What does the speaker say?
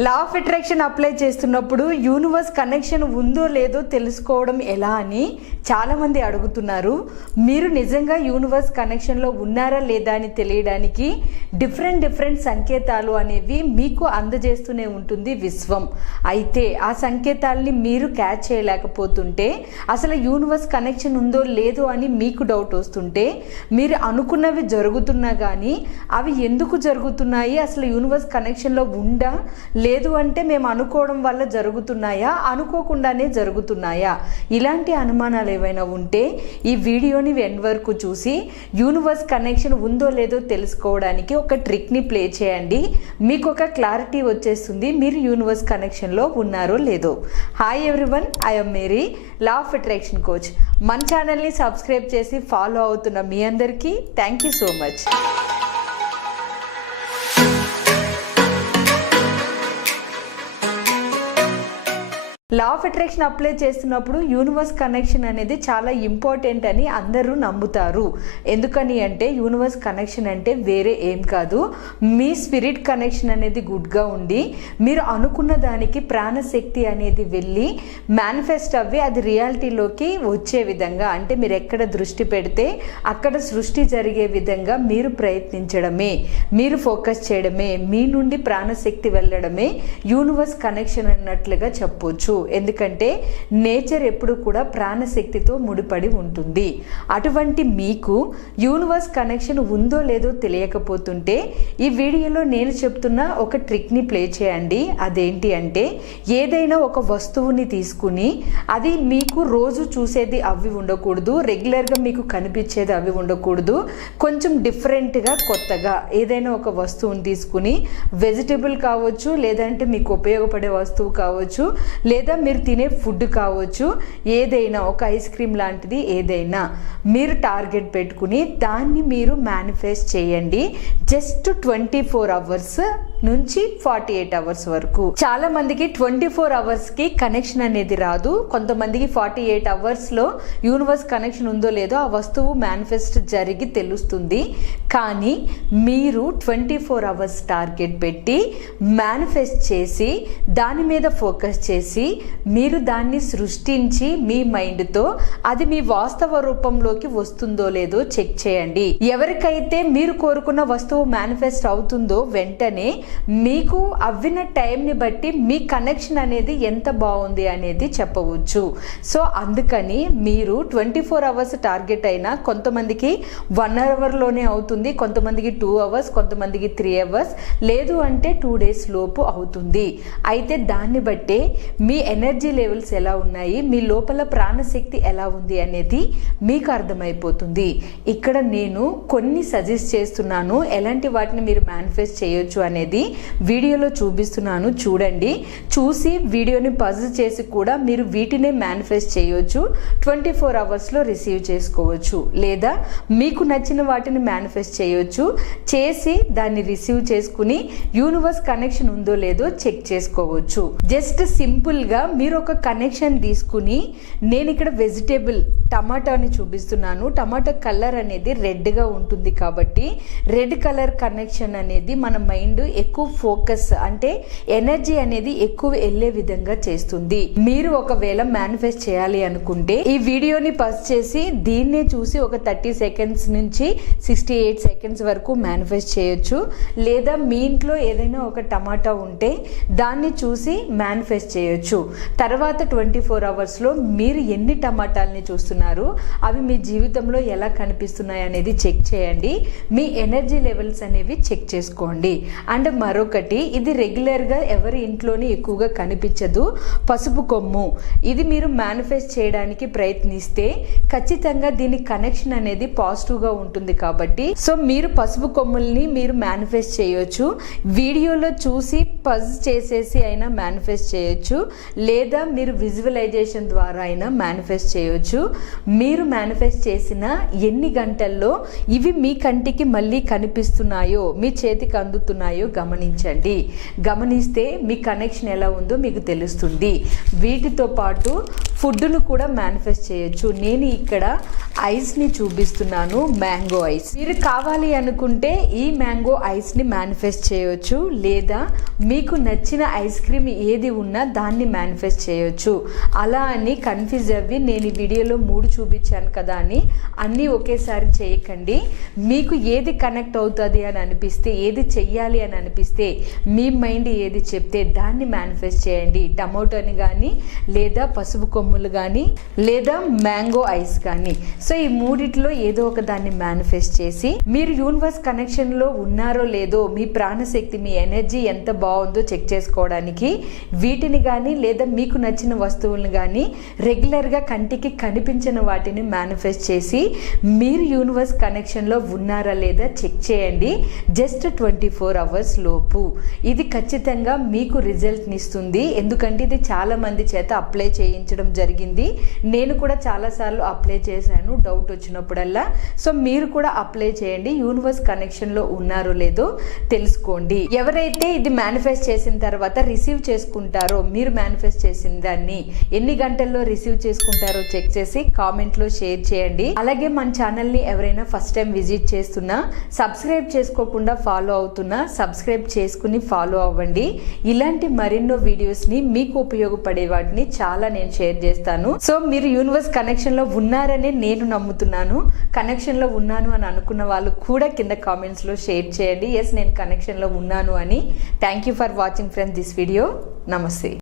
Law of attraction apply చేస్తున్నప్పుడు universe connection ఉందో లేదో తెలుసుకోవడం ఎలా అని చాలామంది అడుగుతున్నారు. మీరు నిజంగా యూనివర్స్ కనెక్షన్లో ఉన్నారా లేదా అని తెలియడానికి డిఫరెంట్ సంకేతాలు అనేవి మీకు అందజేస్తూనే ఉంటుంది విశ్వం. అయితే ఆ సంకేతాలని మీరు క్యాచ్ చేయలేకపోతుంటే, అసలు యూనివర్స్ కనెక్షన్ ఉందో లేదో అని మీకు డౌట్ వస్తుంటే, మీరు అనుకున్నవి జరుగుతున్నా కానీ అవి ఎందుకు జరుగుతున్నాయి, అసలు యూనివర్స్ కనెక్షన్లో ఉందా లేదు అంటే మేము అనుకోవడం వల్ల జరుగుతున్నాయా, అనుకోకుండానే జరుగుతున్నాయా, ఇలాంటి అనుమానాలు ఏవైనా ఉంటే ఈ వీడియోని ఎండ్ వరకు చూసి యూనివర్స్ కనెక్షన్ ఉందో లేదో తెలుసుకోవడానికి ఒక ట్రిక్ని ప్లే చేయండి. మీకు ఒక క్లారిటీ వచ్చేస్తుంది మీరు యూనివర్స్ కనెక్షన్లో ఉన్నారో లేదో. Hi everyone, I am Mary, law of attraction coach. మన ఛానల్ని సబ్స్క్రైబ్ చేసి ఫాలో అవుతున్న మీ అందరికీ thank you so much. Law of attraction apply చేస్తున్నప్పుడు యూనివర్స్ కనెక్షన్ అనేది చాలా ఇంపార్టెంట్ అని అందరూ నమ్ముతారు. ఎందుకని అంటే యూనివర్స్ కనెక్షన్ అంటే వేరే ఏం కాదు, మీ స్పిరిట్ కనెక్షన్ అనేది గుడ్గా ఉండి మీరు అనుకున్న దానికి ప్రాణశక్తి అనేది వెళ్ళి మేనిఫెస్ట్ అవ్వి అది రియాలిటీలోకి వచ్చే విధంగా, అంటే మీరు ఎక్కడ దృష్టి పెడితే అక్కడ సృష్టి జరిగే విధంగా మీరు ప్రయత్నించడమే, మీరు ఫోకస్ చేయడమే, మీ నుండి ప్రాణశక్తి వెళ్ళడమే యూనివర్స్ కనెక్షన్ అన్నట్లుగా చెప్పొచ్చు. ఎందుకంటే నేచర్ ఎప్పుడు కూడా ప్రాణశక్తితో ముడిపడి ఉంటుంది. అటువంటి మీకు యూనివర్స్ కనెక్షన్ ఉందో లేదో తెలియకపోతుంటే ఈ వీడియోలో నేను చెప్తున్న ఒక ట్రిక్ని ప్లే చేయండి. అదేంటి అంటే, ఏదైనా ఒక వస్తువుని తీసుకుని అది మీకు రోజు చూసేది అవి ఉండకూడదు, రెగ్యులర్గా మీకు కనిపించేది అవి ఉండకూడదు, కొంచెం డిఫరెంట్గా కొత్తగా ఏదైనా ఒక వస్తువుని తీసుకుని, వెజిటబుల్ కావచ్చు, లేదంటే మీకు ఉపయోగపడే వస్తువు కావచ్చు, లేదా మీరు తినే ఫుడ్ కావచ్చు, ఏదైనా ఒక ఐస్ క్రీమ్ లాంటిది ఏదైనా మీరు టార్గెట్ పెట్టుకుని దాన్ని మీరు మేనిఫెస్ట్ చేయండి. జస్ట్ 24 అవర్స్ నుంచి 48 అవర్స్ వరకు. చాలా మందికి 24 అవర్స్కి కనెక్షన్ అనేది రాదు. కొంతమందికి 48 అవర్స్లో యూనివర్స్ కనెక్షన్ ఉందో లేదో ఆ వస్తువు మేనిఫెస్ట్ జరిగి తెలుస్తుంది. కానీ మీరు 24 అవర్స్ టార్గెట్ పెట్టి మేనిఫెస్ట్ చేసి దాని మీద ఫోకస్ చేసి మీరు దాన్ని సృష్టించి మీ మైండ్తో అది మీ వాస్తవ రూపంలోకి వస్తుందో లేదో చెక్ చేయండి. ఎవరికైతే మీరు కోరుకున్న వస్తువు మేనిఫెస్ట్ అవుతుందో వెంటనే మీకు అవ్విన టైంని బట్టి మీ కనెక్షన్ అనేది ఎంత బాగుంది అనేది చెప్పవచ్చు. సో అందుకని మీరు 24 అవర్స్ టార్గెట్ అయినా కొంతమందికి 1 అవర్లోనే అవుతుంది, కొంతమందికి 2 అవర్స్, కొంతమందికి 3 అవర్స్, లేదు అంటే 2 డేస్ లోపు అవుతుంది. అయితే దాన్ని బట్టే మీ ఎనర్జీ లెవెల్స్ ఎలా ఉన్నాయి, మీ లోపల ప్రాణశక్తి ఎలా ఉంది అనేది మీకు అర్థమైపోతుంది. ఇక్కడ నేను కొన్ని సజెస్ట్ చేస్తున్నాను, ఎలాంటి వాటిని మీరు మేనిఫెస్ట్ చేయొచ్చు అనేది వీడియోలో చూపిస్తున్నాను. చూడండి, చూసి వీడియోని పజ్ చేసి కూడా మీరు వీటినే మేనిఫెస్ట్ చేయొచ్చు. 24 అవర్స్లో రిసీవ్ చేసుకోవచ్చు, లేదా మీకు నచ్చిన వాటిని మేనిఫెస్ట్ చేయొచ్చు. చేసి దాన్ని రిసీవ్ చేసుకుని యూనివర్స్ కనెక్షన్ ఉందో లేదో చెక్ చేసుకోవచ్చు. జస్ట్ సింపుల్గా మీరు ఒక కనెక్షన్ తీసుకుని, నేను ఇక్కడ వెజిటేబుల్ టమాటాని చూపిస్తున్నాను. టమాటా కలర్ అనేది రెడ్గా ఉంటుంది కాబట్టి రెడ్ కలర్ కనెక్షన్ అనేది మన మైండ్ ఎక్కువ ఫోకస్, అంటే ఎనర్జీ అనేది ఎక్కువ వెళ్ళే విధంగా చేస్తుంది. మీరు ఒకవేళ మేనిఫెస్ట్ చేయాలి అనుకుంటే ఈ వీడియోని పస్ చేసి దీన్నే చూసి ఒక 30 సెకండ్స్ నుంచి 68 సెకండ్స్ వరకు మేనిఫెస్ట్ చేయొచ్చు. లేదా మీ ఇంట్లో ఏదైనా ఒక టమాటా ఉంటే దాన్ని చూసి మేనిఫెస్ట్ చేయొచ్చు. తర్వాత 24 అవర్స్లో మీరు ఎన్ని టమాటాలని చూస్తున్నారు, అవి మీ జీవితంలో ఎలా కనిపిస్తున్నాయి అనేది చెక్ చేయండి. మీ ఎనర్జీ లెవెల్స్ అనేవి చెక్ చేసుకోండి. అండ్ మరొకటి, ఇది రెగ్యులర్గా ఎవరి ఇంట్లోని ఎక్కువగా కనిపించదు, పసుపు కొమ్ము. ఇది మీరు మేనిఫెస్ట్ చేయడానికి ప్రయత్నిస్తే ఖచ్చితంగా దీని కనెక్షన్ అనేది పాజిటివ్గా ఉంటుంది. కాబట్టి సో మీరు పసుపు కొమ్ముల్ని మీరు మేనిఫెస్ట్ చేయొచ్చు. వీడియోలో చూసి పజ్ చేసేసి అయినా మేనిఫెస్ట్ చేయొచ్చు, లేదా మీరు విజువలైజేషన్ ద్వారా అయినా మేనిఫెస్ట్ చేయొచ్చు. మీరు మేనిఫెస్ట్ చేసిన ఎన్ని గంటల్లో ఇవి మీ కంటికి మళ్ళీ కనిపిస్తున్నాయో, మీ చేతికి అందుతున్నాయో గమనించండి. గమనిస్తే మీ కనెక్షన్ ఎలా ఉందో మీకు తెలుస్తుంది. వీటితో పాటు ఫుడ్ను కూడా మేనిఫెస్ట్ చేయొచ్చు. నేను ఇక్కడ ఐస్ని చూపిస్తున్నాను, మ్యాంగో ఐస్. మీరు కావాలి అనుకుంటే ఈ మ్యాంగో ఐస్ని మేనిఫెస్ట్ చేయొచ్చు, లేదా మీకు నచ్చిన ఐస్ క్రీమ్ ఏది ఉన్నా దాన్ని మేనిఫెస్ట్ చేయొచ్చు. అలా అని కన్ఫ్యూజ్ అవ్వి నేను ఈ వీడియోలో 3 చూపించాను కదా అని అన్నీ ఒకేసారి చేయకండి. మీకు ఏది కనెక్ట్ అవుతుంది అని అనిపిస్తే, ఏది చెయ్యాలి అని అనిపిస్తే, మీ మైండ్ ఏది చెప్తే దాన్ని మేనిఫెస్ట్ చేయండి. టమాటోని కానీ, లేదా పసుపు కొమ్ములు కానీ, లేదా మ్యాంగో ఐస్ కానీ. సో ఈ మూడిట్లో ఏదో ఒక దాన్ని మేనిఫెస్ట్ చేసి మీరు యూనివర్స్ కనెక్షన్లో ఉన్నారో లేదో, మీ ప్రాణశక్తి, మీ ఎనర్జీ ఎంత బాగుందో చెక్ చేసుకోవడానికి వీటిని కానీ, లేదా మీకు నచ్చిన వస్తువులను కానీ, రెగ్యులర్గా కంటికి కనిపించిన వాటిని మేనిఫెస్ట్ చేసి మీరు యూనివర్స్ కనెక్షన్లో ఉన్నారా లేదా చెక్ చేయండి. జస్ట్ 24 అవర్స్ లోపు. ఇది ఖచ్చితంగా మీకు రిజల్ట్ని ఇస్తుంది. ఎందుకంటే ఇది చాలా మంది చేత అప్లై చేయించడం జరిగింది. నేను కూడా చాలాసార్లు అప్లై చేశాను డౌట్ వచ్చినప్పుడల్లా. సో మీరు కూడా అప్లై చేయండి. యూనివర్స్ కనెక్షన్లో ఉన్నారో లేదో తెలుసుకోండి. ఎవరైతే ఇది మేనిఫెస్ట్ చేసిన తర్వాత రిసీవ్ చేసుకుంటారో, మీరు మేనిఫెస్ట్ చేసిన దాన్ని ఎన్ని గంటల్లో రిసీవ్ చేసుకుంటారో చెక్ చేసి కామెంట్లో షేర్ చేయండి. అలాగే మన ఛానల్ని ఎవరైనా ఫస్ట్ టైం విజిట్ చేస్తున్నా, సబ్స్క్రైబ్ చేసుకోకుండా ఫాలో అవుతున్నా, సబ్స్క్రైబ్ చేసుకుని ఫాలో అవ్వండి. ఇలాంటి మరెన్నో వీడియోస్ని మీకు ఉపయోగపడే వాటిని చాలా నేను షేర్ చేస్తాను. సో మీరు యూనివర్స్ కనెక్షన్లో ఉన్నారని నేను నమ్ముతున్నాను. కనెక్షన్లో ఉన్నాను అని అనుకున్న వాళ్ళు కూడా కింద కామెంట్స్లో షేర్ చేయండి. ఎస్, నేను కనెక్షన్లో ఉన్నాను అని. Thank you for watching friends this video. నమస్తే.